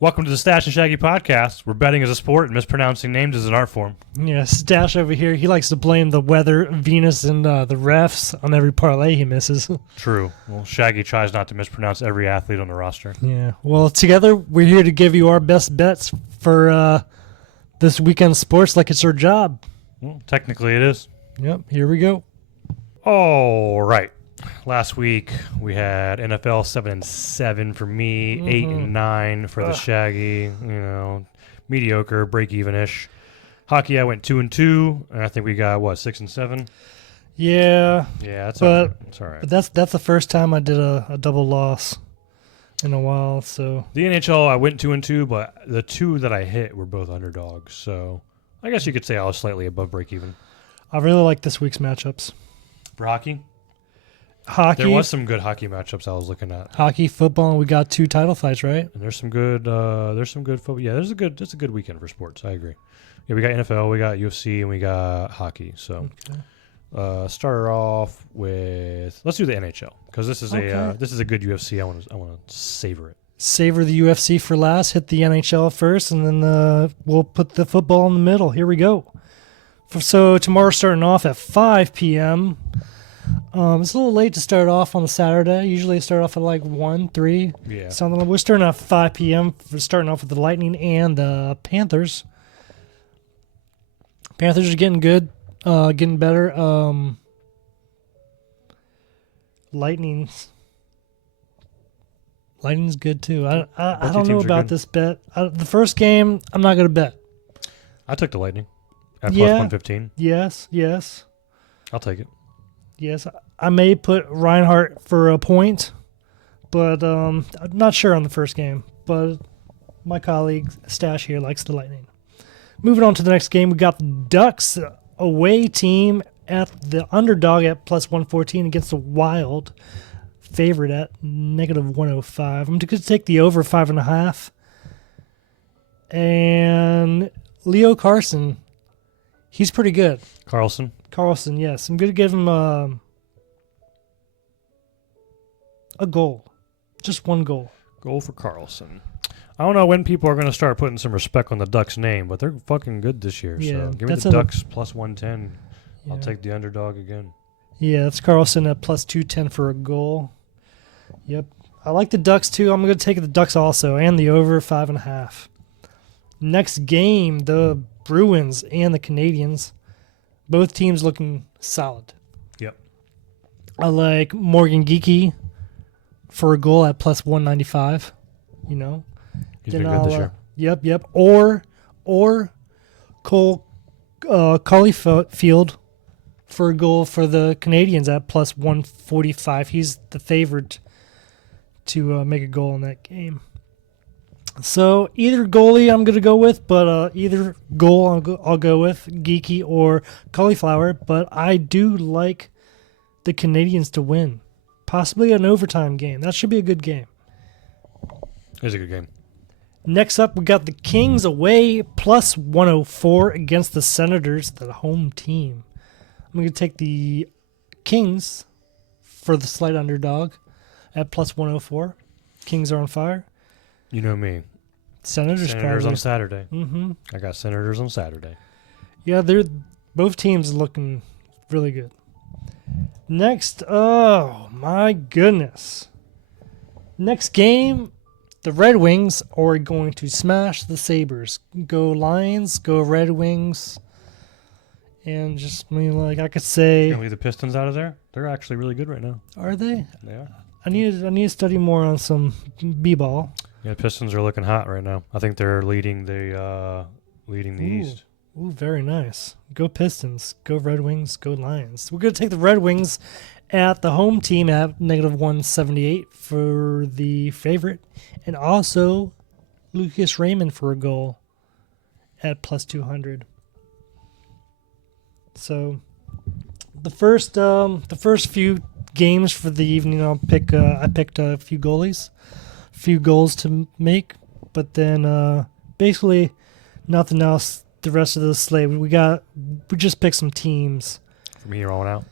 Welcome to the Stash and Shaggy podcast, where betting is a sport and mispronouncing names is an art form. Yeah, Stash over here, he likes to blame the weather, Venus, and the refs on every parlay he misses. True. Well, Shaggy tries not to mispronounce every athlete on the roster. Yeah, well, together we're here to give you our best bets for this weekend sports like it's our job. Well, technically it is. Yep, here we go. All right. Last week we had NFL 7-7 for me, 8-9 for the Shaggy. Mediocre, break even-ish. Hockey, I went 2-2, and I think we got 6-7. Yeah, That's but all right. But that's the first time I did a double loss in a while. So The NHL, I went 2-2, but the two that I hit were both underdogs. So I guess you could say I was slightly above break even. I really like this week's matchups. For hockey? Hockey. There was some good hockey matchups I was looking at. Hockey, football, and we got 2 title fights, right? And there's some good football. Yeah, it's a good weekend for sports. I agree. Yeah, we got NFL, we got UFC, and we got hockey. So, start off with let's do the NHL because this is a good UFC. I want to savor it. Savor the UFC for last. Hit the NHL first, and then we'll put the football in the middle. Here we go. So tomorrow, starting off at 5 p.m. It's a little late to start off on a Saturday. Usually I start off at like 1, 3. Yeah. Something. We're starting off at 5 p.m. for starting off with the Lightning and the Panthers. Panthers are getting good, getting better. Lightning's good too. I don't know about this bet. The first game, I'm not going to bet. I took the Lightning at plus 115. Yes. I'll take it. Yes, I may put Reinhardt for a point, but I'm not sure on the first game. But my colleague Stash here likes the Lightning. Moving on to the next game, we got the Ducks away team at the underdog at plus 114 against the Wild, favorite at negative 105. I'm going to take the over 5.5. And Leo Carson, he's pretty good. Carlson, yes. I'm going to give him a goal. Just one goal. Goal for Carlson. I don't know when people are going to start putting some respect on the Ducks' name, but they're fucking good this year. Yeah, so give me the Ducks plus 110. Yeah. I'll take the underdog again. Yeah, it's Carlson at plus 210 for a goal. Yep. I like the Ducks too. I'm going to take the Ducks also and the over 5.5. Next game, the Bruins and the Canadiens. Both teams looking solid. Yep. I like Morgan Geekie for a goal at plus 195. He's been good this year. Yep. Or Cole Caulfield for a goal for the Canadiens at plus 145. He's the favorite to make a goal in that game. So either goalie I'm going to go with, but either goal I'll go with, Geeky or Cauliflower. But I do like the Canadians to win. Possibly an overtime game. That should be a good game. It's a good game. Next up, we got the Kings away plus 104 against the Senators, the home team. I'm going to take the Kings for the slight underdog at plus 104. Kings are on fire. You know me. Senators on Saturday. Mm-hmm. I got Senators on Saturday. Yeah, they're both teams looking really good. Next, oh my goodness. Next game, the Red Wings are going to smash the Sabres. Go Lions, go Red Wings. And I could say... Can we leave the Pistons out of there? They're actually really good right now. Are they? They are. I need to study more on some b-ball. Yeah, the Pistons are looking hot right now. I think they're leading the East. Ooh, very nice. Go Pistons. Go Red Wings. Go Lions. We're going to take the Red Wings at the home team at negative 178 for the favorite. And also Lucas Raymond for a goal at plus 200. So the first few games for the evening, I picked a few goalies, a few goals to make, but then basically nothing else. The rest of the slate, we just picked some teams from here on out.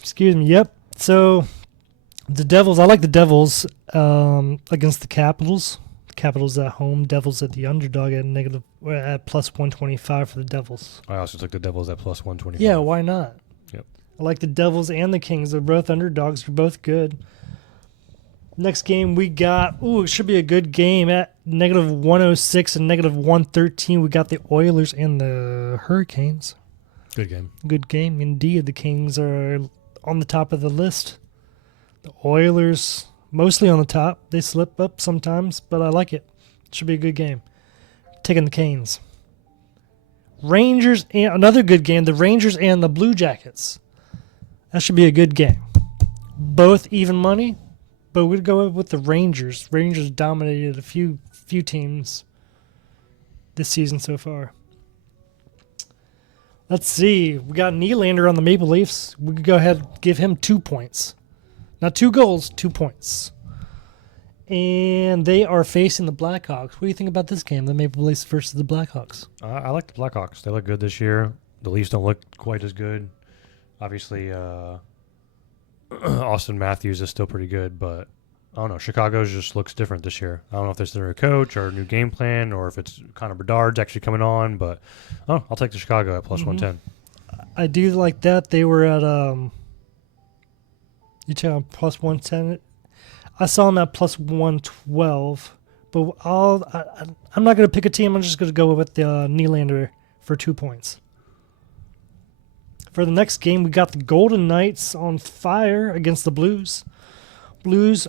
Excuse me. Yep. So the Devils, I like the Devils against the Capitals. Capitals at home, Devils at the underdog at plus 125 for the Devils. I also took the Devils at plus 125. Yeah, why not? Yep. I like the Devils and the Kings. They're both underdogs. They're both good. Next game we got, it should be a good game. At negative 106 and negative 113, we got the Oilers and the Hurricanes. Good game. Good game indeed. The Kings are on the top of the list. The Oilers mostly on the top. They slip up sometimes, but I like it. Should be a good game. Taking the Canes. Rangers and another good game. The Rangers and the Blue Jackets. That should be a good game. Both even money, but we'd go with the Rangers. Rangers dominated a few teams this season so far. Let's see. We got Nylander on the Maple Leafs. We could go ahead and give him 2 points. Not 2 goals, 2 points. And they are facing the Blackhawks. What do you think about this game, the Maple Leafs versus the Blackhawks? I like the Blackhawks. They look good this year. The Leafs don't look quite as good. Obviously, Austin Matthews is still pretty good, but I don't know. Chicago just looks different this year. I don't know if there's a coach or a new game plan or if it's Connor Bedard's actually coming on, but I'll take the Chicago at plus 110. I do like that. They were at you tell them plus 110. I saw them at plus 112, but I'm not going to pick a team. I'm just going to go with the Nylander for 2 points. For the next game, we got the Golden Knights on fire against the Blues. Blues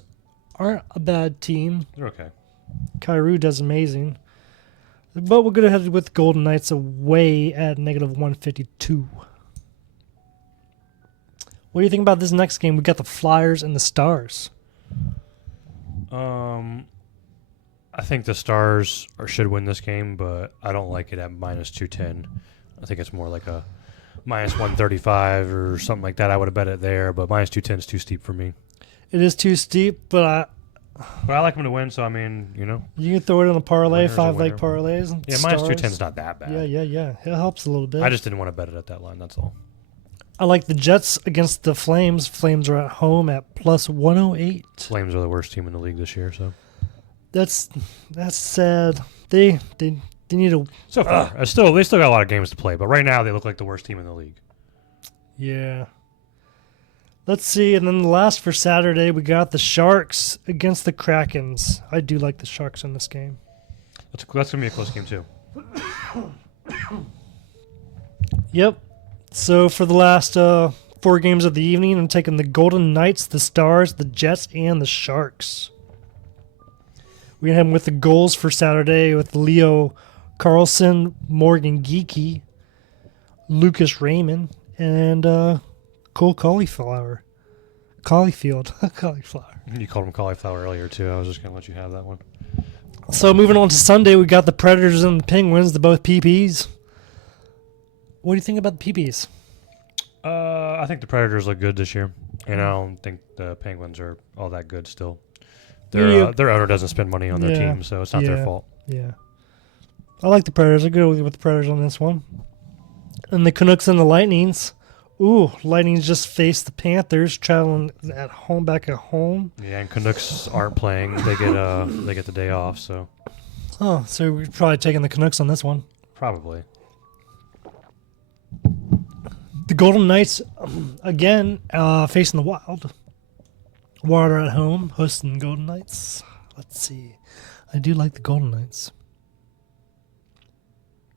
aren't a bad team. They're okay. Kyrou does amazing. But we're going to head with Golden Knights away at negative 152. What do you think about this next game? We got the Flyers and the Stars. I think the Stars should win this game, but I don't like it at minus 210. I think it's more like a minus 135 or something like that. I would have bet it there, but minus 210 is too steep for me. It is too steep, but I like them to win, so I mean, you know. You can throw it on a parlay, Winner's a 5-leg winner. parlays. Yeah, minus 210 is not that bad. Yeah. It helps a little bit. I just didn't want to bet it at that line, that's all. I like the Jets against the Flames. Flames are at home at plus 108. Flames are the worst team in the league this year, so. That's sad. They need to. So far, they still got a lot of games to play, but right now they look like the worst team in the league. Yeah. Let's see, and then the last for Saturday, we got the Sharks against the Krakens. I do like the Sharks in this game. That's going to be a close game, too. Yep. So for the last 4 games of the evening, I'm taking the Golden Knights, the Stars, the Jets, and the Sharks. We're going to have them with the goals for Saturday with Leo Carlson, Morgan Geekie, Lucas Raymond, and Cole Cauliflower. Caulfield. Cauliflower. You called him cauliflower earlier, too. I was just going to let you have that one. So moving on to Sunday, we got the Predators and the Penguins, the both PPs. What do you think about the PPs? I think the Predators look good this year, and I don't think the Penguins are all that good still. Their owner doesn't spend money on their team, so it's not their fault. Yeah. I like the Predators. I go with the Predators on this one. And the Canucks and the Lightnings. Ooh, Lightnings just faced the Panthers, traveling back at home. Yeah, and Canucks aren't playing. They get the day off, so. Oh, so we're probably taking the Canucks on this one. Probably. The Golden Knights, again, facing the Wild. Wild are at home, hosting the Golden Knights. Let's see. I do like the Golden Knights.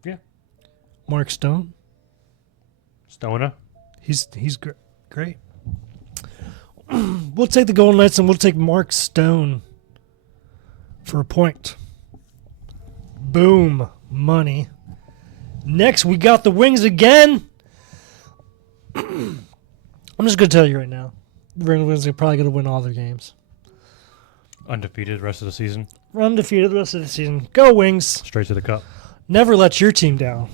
Yeah. Mark Stone. Stona. He's great. We'll take the Golden Knights and we'll take Mark Stone for a point. Boom. Money. Next, we got the Wings again. I'm just going to tell you right now. The Wings are probably going to win all their games. Undefeated the rest of the season. We're undefeated the rest of the season. Go Wings. Straight to the cup. Never let your team down.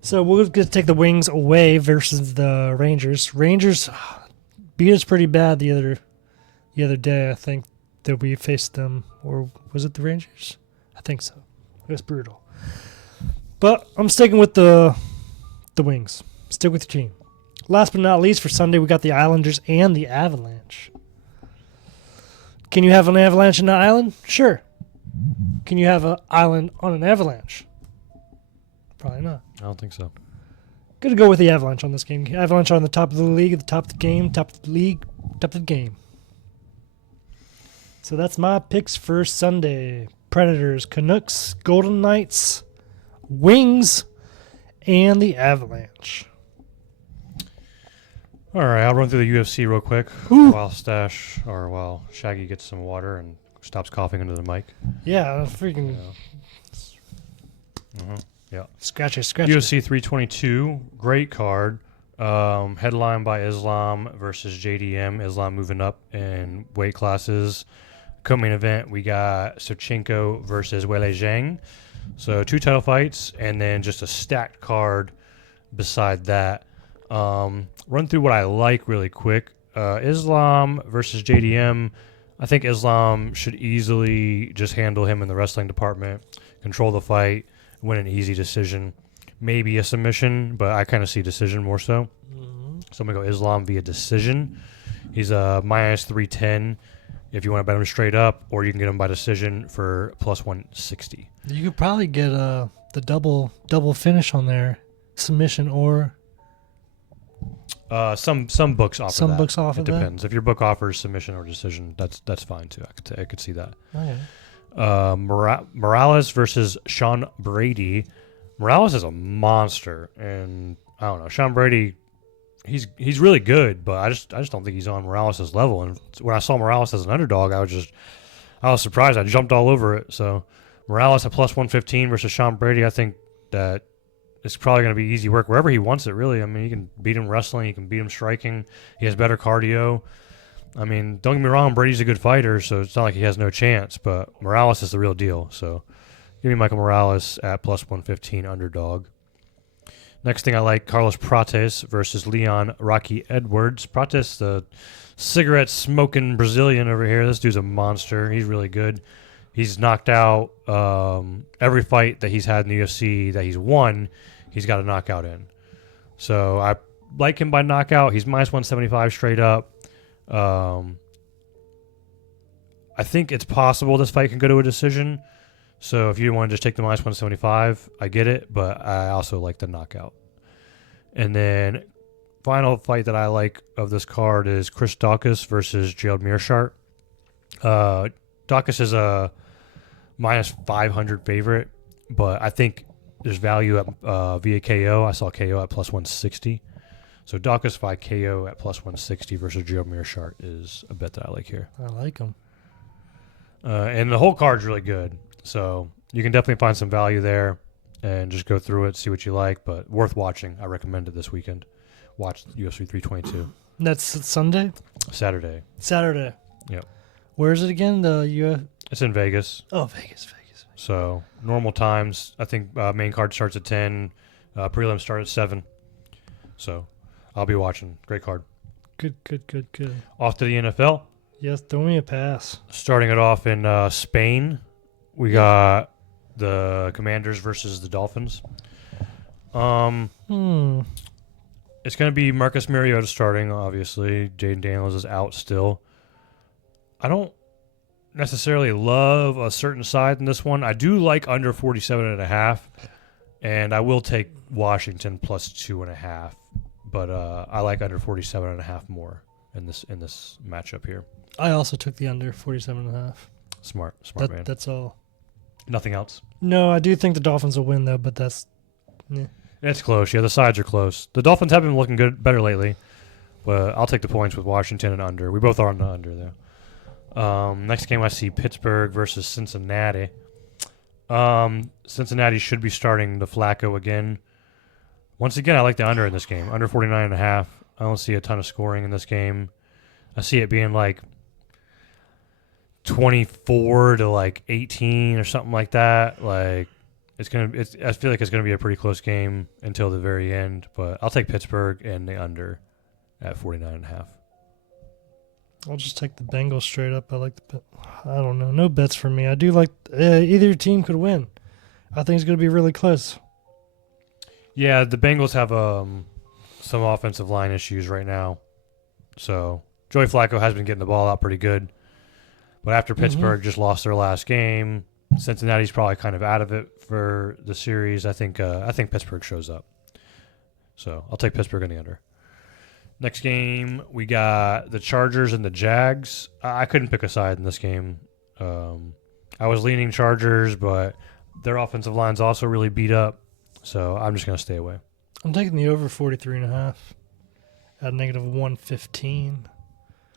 So we're going to take the Wings away versus the Rangers. Rangers beat us pretty bad the other day, I think, that we faced them. Or was it the Rangers? I think so. It was brutal. But I'm sticking with the Wings. Stick with your team. Last but not least, for Sunday, we got the Islanders and the Avalanche. Can you have an avalanche in an island? Sure. Can you have an island on an avalanche? Probably not. I don't think so. Gonna go with the Avalanche on this game. Avalanche on the top of the league, at the top of the game, top of the league, top of the game. So that's my picks for Sunday. Predators, Canucks, Golden Knights, Wings, and the Avalanche. All right, I'll run through the UFC real quick while Shaggy gets some water and stops coughing into the mic. Yeah, freaking... Yeah. Scratch it. UFC 322, great card. Headlined by Islam versus JDM. Islam moving up in weight classes. Co-main event, we got Sochenko versus Weili Zhang. So 2 title fights, and then just a stacked card beside that. Run through what I like really quick. Islam versus JDM. I think Islam should easily just handle him in the wrestling department, control the fight, win an easy decision, maybe a submission, but I kind of see decision more so. Mm-hmm. So I'm going to go Islam via decision. He's a minus 310 if you want to bet him straight up, or you can get him by decision for plus 160. You could probably get the double finish on there, submission or... Some books offer Some that. books offer it that? depends. If your book offers submission or decision, that's fine too. I could see that. Okay. Morales versus Sean Brady. Morales is a monster, and I don't know. Sean Brady, he's really good, but I just don't think he's on Morales' level. And when I saw Morales as an underdog, I was surprised. I jumped all over it. So Morales at plus 115 versus Sean Brady. I think that it's probably going to be easy work wherever he wants it. Really, I mean, you can beat him wrestling, you can beat him striking. He has better cardio. I mean, don't get me wrong, Brady's a good fighter, so it's not like he has no chance, but Morales is the real deal. So give me Michael Morales at plus 115 underdog. Next thing I like, Carlos Prates versus Leon Rocky Edwards. Prates, the cigarette-smoking Brazilian over here. This dude's a monster. He's really good. He's knocked out every fight that he's had in the UFC that he's won, he's got a knockout in. So I like him by knockout. He's minus 175 straight up. I think it's possible this fight can go to a decision. So if you want to just take the minus 175, I get it, but I also like the knockout. And then final fight that I like of this card is Chris Daukaus versus Gerald Meerschaert. Daukaus is a minus 500 favorite, but I think there's value at via KO. I saw KO at plus 160. So Daukaus by KO at plus 160 versus Gerald Meerschaert is a bet that I like here. I like him. And the whole card's really good. So you can definitely find some value there and just go through it, see what you like. But worth watching. I recommend it this weekend. Watch UFC 322. That's Sunday? Saturday. Yep. Where is it again? It's in Vegas. Oh, Vegas. So normal times. I think main card starts at 10. Prelims start at 7. So I'll be watching. Great card. Good. Off to the NFL. Yes, throw me a pass. Starting it off in Spain, we got the Commanders versus the Dolphins. It's going to be Marcus Mariota starting, obviously. Jaden Daniels is out still. I don't necessarily love a certain side in this one. I do like under 47.5, and I will take Washington plus 2.5. But I like under 47.5 more in this matchup here. I also took the under 47.5. Smart man. That's all. Nothing else. No, I do think the Dolphins will win though, but that's. Yeah. It's close. Yeah, the sides are close. The Dolphins have been looking better lately, but I'll take the points with Washington and under. We both are on the under though. Next game I see Pittsburgh versus Cincinnati. Cincinnati should be starting the Flacco again. Once again, I like the under in this game. Under 49.5. I don't see a ton of scoring in this game. I see it being like 24 to like 18 or something like that. Like I feel like it's gonna be a pretty close game until the very end. But I'll take Pittsburgh and the under at 49.5. I'll just take the Bengals straight up. I like the. I don't know. No bets for me. I do like either team could win. I think it's gonna be really close. Yeah, the Bengals have some offensive line issues right now. So Joey Flacco has been getting the ball out pretty good. But after Pittsburgh just lost their last game, Cincinnati's probably kind of out of it for the series. I think Pittsburgh shows up. So I'll take Pittsburgh in the under. Next game, we got the Chargers and the Jags. I couldn't pick a side in this game. I was leaning Chargers, but their offensive line's also really beat up. So I'm just going to stay away. I'm taking the over 43.5 at -115.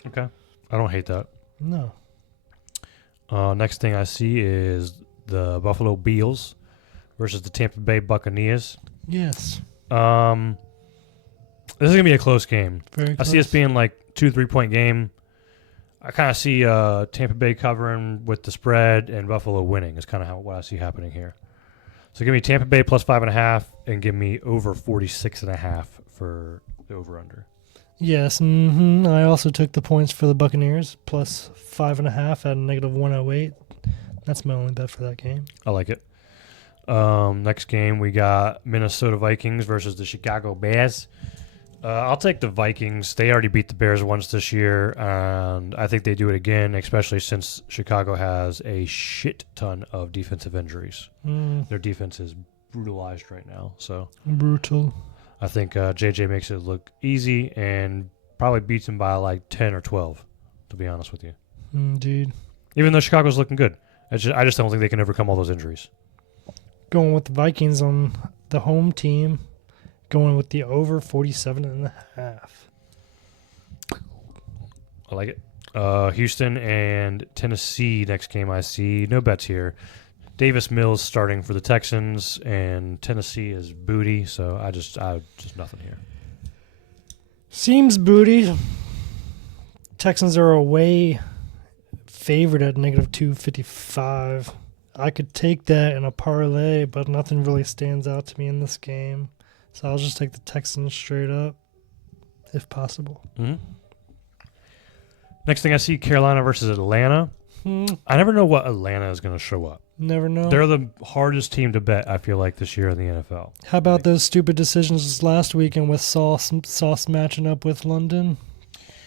Okay. I don't hate that. No. Next thing I see is the Buffalo Bills versus the Tampa Bay Buccaneers. Yes. This is going to be a close game. Very close. I see this being like 2-3 point game. I kind of see Tampa Bay covering with the spread and Buffalo winning is kind of what I see happening here. So give me Tampa Bay plus 5.5 and give me over 46.5 for the over-under. Yes. I also took the points for the Buccaneers plus 5.5 at -108. That's my only bet for that game. I like it. Next game, we got Minnesota Vikings versus the Chicago Bears. I'll take the Vikings. They already beat the Bears once this year, and I think they do it again, especially since Chicago has a shit ton of defensive injuries. Their defense is brutalized right now. So brutal. I think JJ makes it look easy and probably beats him by like 10 or 12, to be honest with you. Indeed. Even though Chicago's looking good. I just don't think they can overcome all those injuries. Going with the Vikings on the home team. Going with the over 47.5. I like it. Houston and Tennessee next game I see. No bets here. Davis Mills starting for the Texans, and Tennessee is booty, so I just nothing here. Seems booty. Texans are away favored at -255. I could take that in a parlay, but nothing really stands out to me in this game. So I'll just take the Texans straight up, if possible. Next thing I see, Carolina versus Atlanta. I never know what Atlanta is going to show up. Never know. They're the hardest team to bet, I feel like, this year in the NFL. How about those stupid decisions last weekend with Sauce matching up with London?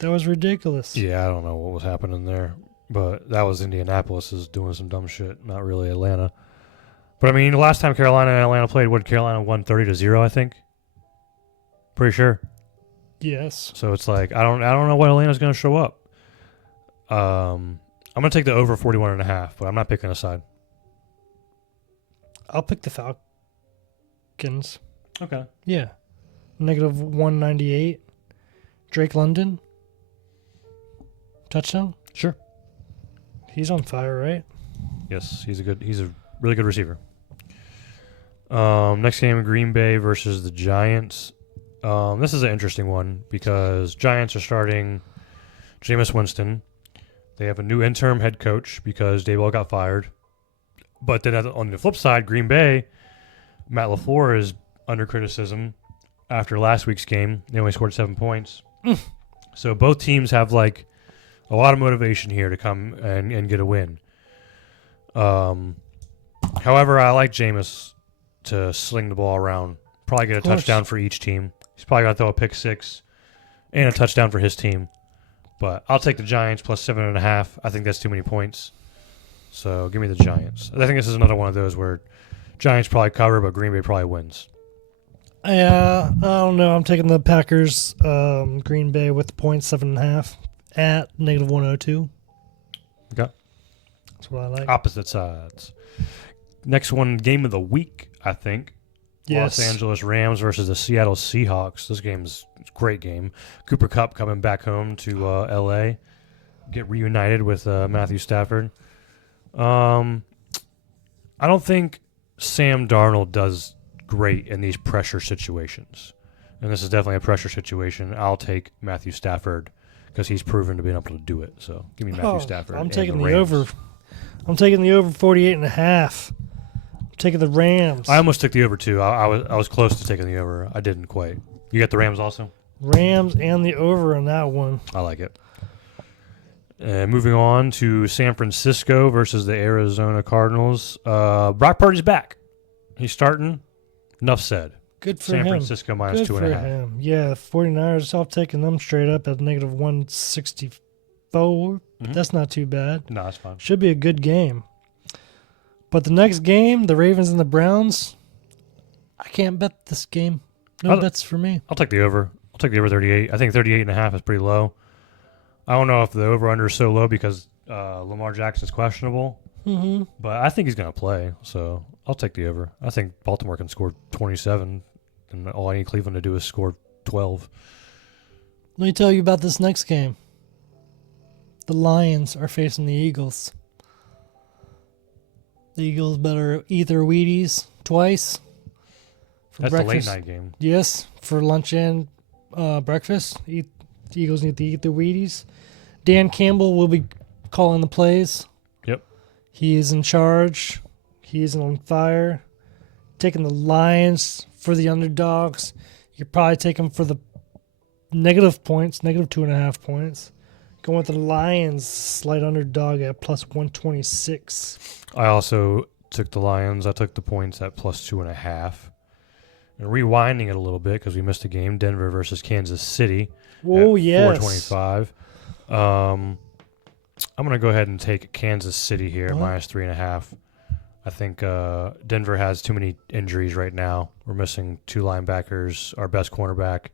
That was ridiculous. Yeah, I don't know what was happening there. But that was Indianapolis is doing some dumb shit, not really Atlanta. But, I mean, the last time Carolina and Atlanta played, Carolina won 30-0, I think. Pretty sure. Yes. So it's like, I don't know what Atlanta's going to show up. I'm going to take the over 41.5, but I'm not picking a side. I'll pick the Falcons. Okay. Yeah. -198. Drake London. Touchdown? Sure. He's on fire, right? Yes, he's a really good receiver. Next game, Green Bay versus the Giants. This is an interesting one because Giants are starting Jameis Winston. They have a new interim head coach because Dayball got fired. But then on the flip side, Green Bay, Matt LaFleur is under criticism after last week's game. They only scored 7 points. So both teams have like a lot of motivation here to come and get a win. However, I like Jameis to sling the ball around. Probably get a touchdown for each team. He's probably going to throw a pick six and a touchdown for his team. But I'll take the Giants plus 7.5. I think that's too many points. So give me the Giants. I think this is another one of those where Giants probably cover, but Green Bay probably wins. Yeah, I don't know. I'm taking the Packers, Green Bay with the points, 7.5 at -102. Okay. That's what I like. Opposite sides. Next one, game of the week, I think. Yes. Los Angeles Rams versus the Seattle Seahawks. This game's a great game. Cooper Kupp coming back home to L.A. Get reunited with Matthew Stafford. I don't think Sam Darnold does great in these pressure situations. And this is definitely a pressure situation. I'll take Matthew Stafford because he's proven to be able to do it. So give me Matthew Stafford. I'm and taking the the Rams. over. I'm taking the over 48.5. I'm taking the Rams. I almost took the over too. I was close to taking the over. I didn't quite. You got the Rams also? Rams and the over on that one. I like it. Moving on to San Francisco versus the Arizona Cardinals. Brock Purdy's back. He's starting. Enough said. Good for San him. Francisco minus Good 2.5. for him. Yeah, 49ers, I've taken them straight up at -160, 4. That's not too bad. No, that's fine. Should be a good game. But the next game, the Ravens and the Browns, I can't bet this game. No bets for me. I'll take the over. I'll take the over 38. I think 38.5 is pretty low. I don't know if the over-under is so low because Lamar Jackson's questionable. Mm-hmm. But I think he's going to play, so I'll take the over. I think Baltimore can score 27, and all I need Cleveland to do is score 12. Let me tell you about this next game. The Lions are facing the Eagles. The Eagles better eat their Wheaties twice. For That's breakfast. the late night game. Yes, for lunch and breakfast. The Eagles need to eat their Wheaties. Dan Campbell will be calling the plays. Yep. He is in charge. He is on fire. Taking the Lions for the underdogs. You probably take them for the negative points, negative 2.5 points. Going with the Lions, slight underdog at plus 126. I also took the Lions. I took the points at plus 2.5. And rewinding it a little bit because we missed a game, Denver versus Kansas City. Oh, at yes. 425. I'm going to go ahead and take Kansas City here, minus 3.5. I think Denver has too many injuries right now. We're missing 2 linebackers, our best cornerback,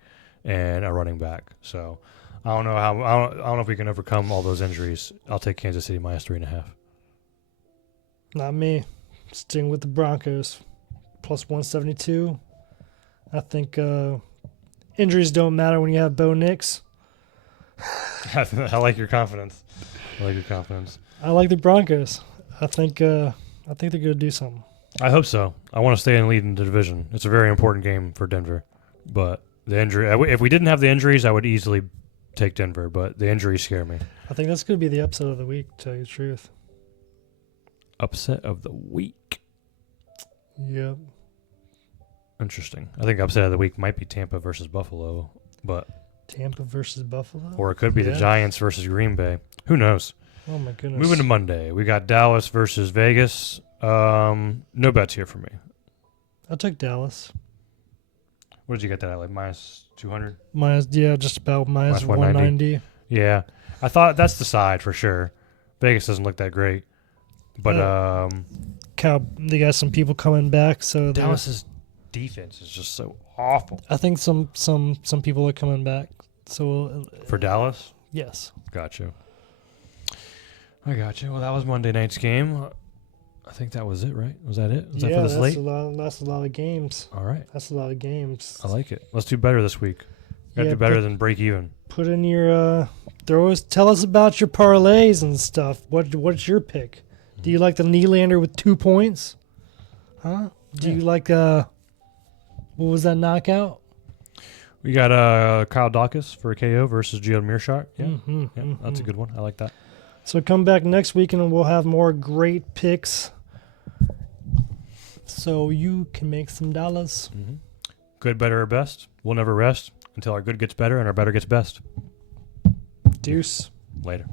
and a running back. So I don't know how. I don't know if we can overcome all those injuries. I'll take Kansas City minus 3.5. Not me. Sticking with the Broncos, plus 172. I think injuries don't matter when you have Bo Nix. I like your confidence. I like the Broncos. I think they're going to do something. I hope so. I want to stay and lead in the division. It's a very important game for Denver. But the injury, if we didn't have the injuries, I would easily take Denver. But the injuries scare me. I think that's going to be the upset of the week, to tell you the truth. Upset of the week. Yep. Interesting. I think upset of the week might be Tampa versus Buffalo. But Tampa versus Buffalo? Or it could be the Giants versus Green Bay. Who knows? Oh, my goodness. Moving to Monday. We got Dallas versus Vegas. No bets here for me. I took Dallas. What did you get that at? Like minus 200? Just about minus 190. Yeah. I thought that's the side for sure. Vegas doesn't look that great. But they got some people coming back. So Dallas's defense is just so awful. I think some people are coming back. So for Dallas? Yes. Got you. I got you. Well, that was Monday night's game. I think that was it, right? Was that it? Was that for the slate? That's a lot of games. All right. That's a lot of games. I like it. Let's do better this week. Gotta do better than break even. Put in your tell us about your parlays and stuff. What's your pick? Do you like the Nylander with 2 points? Huh? Do you like what was that knockout? We got Kyle Dawkins for a KO versus Gio Mearshart. Yeah, that's a good one. I like that. So come back next week and we'll have more great picks so you can make some dollars. Mm-hmm. Good, better, or best. We'll never rest until our good gets better and our better gets best. Deuce. Later.